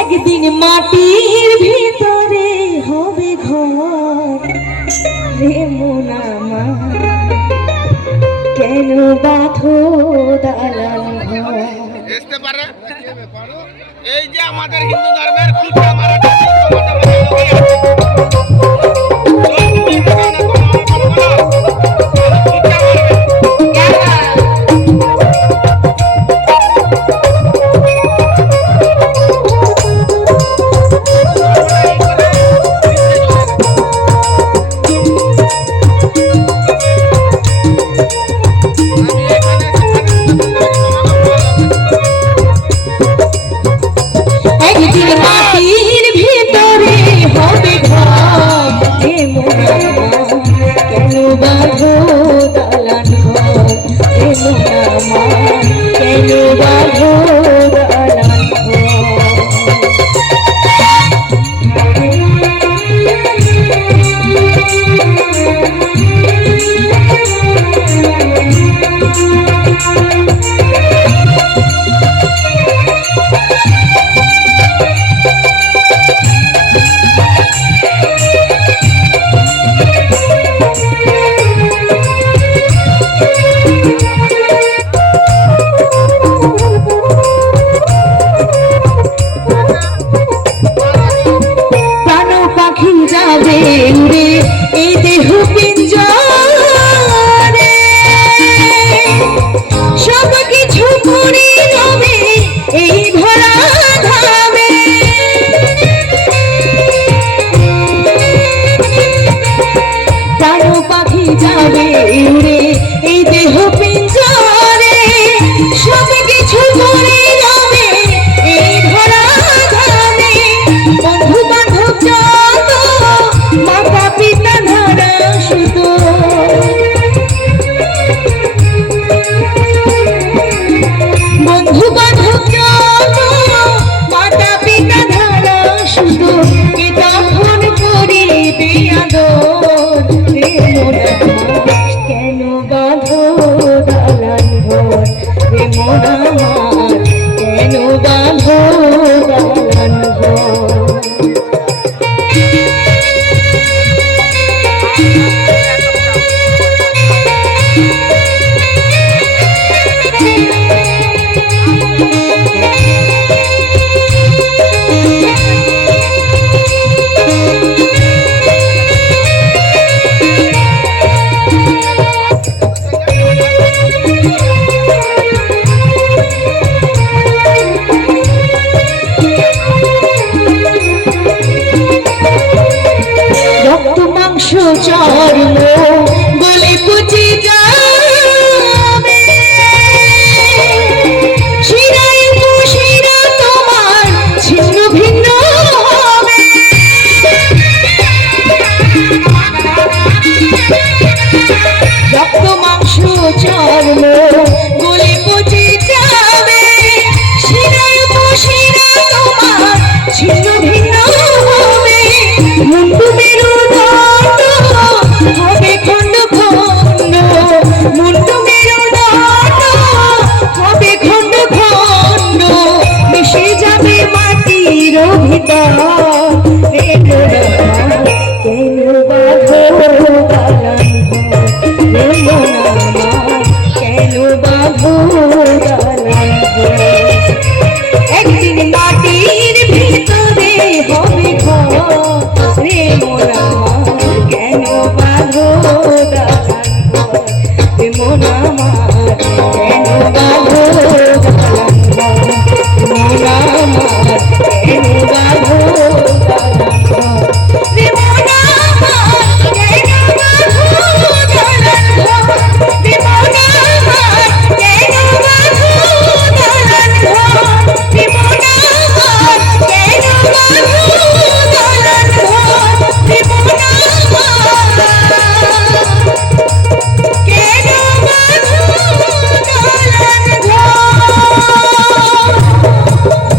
একদিন মাটির ভিতরে হবে ঘর রে মন আমার, কেন বাঁধো দালান ঘর। এই যে আমাদের হিন্দু ধর্মের যাবে উড়ে এই দেহ পিঞ্জরে, সব কিছু মরে যাবে এই ধরা ধামে। বন্ধু বান্ধব যত, মাতা পিতা ধরা শুধু, বন্ধু বান্ধব যত, মাতা পিতা ধরা শুধু, কে তখন করিবে আদর রে মোরা। কেন বাঁধো দালান ঘর রে মন আমার, কেন বাঁধো দালান ঘর। চর্ম গলে পচে যাবে, শিরায় শিরা তোমার ছিন্ন ভিন্ন হবে। রক্ত মাংস চর্ম গলে পচে যাবে, শিরায় শিরা তোমার ছিন্ন ভিন্ন হবে। মুন্ডু মেরু হবে খন্ড খন্ড, মুন্ডু মেরুদণ্ড হবে খন্ড খন্ড, মিশে যাবে মাটির ভিতর রে মোরা। কেন বাঁধো দালান ঘর রে মন আমার, কেন বাঁধো দালান ঘর। একদিন মাটির ভিতরে হবে ঘর রে মোরা, কেন বাঁধো দালান ঘর রে মোরা।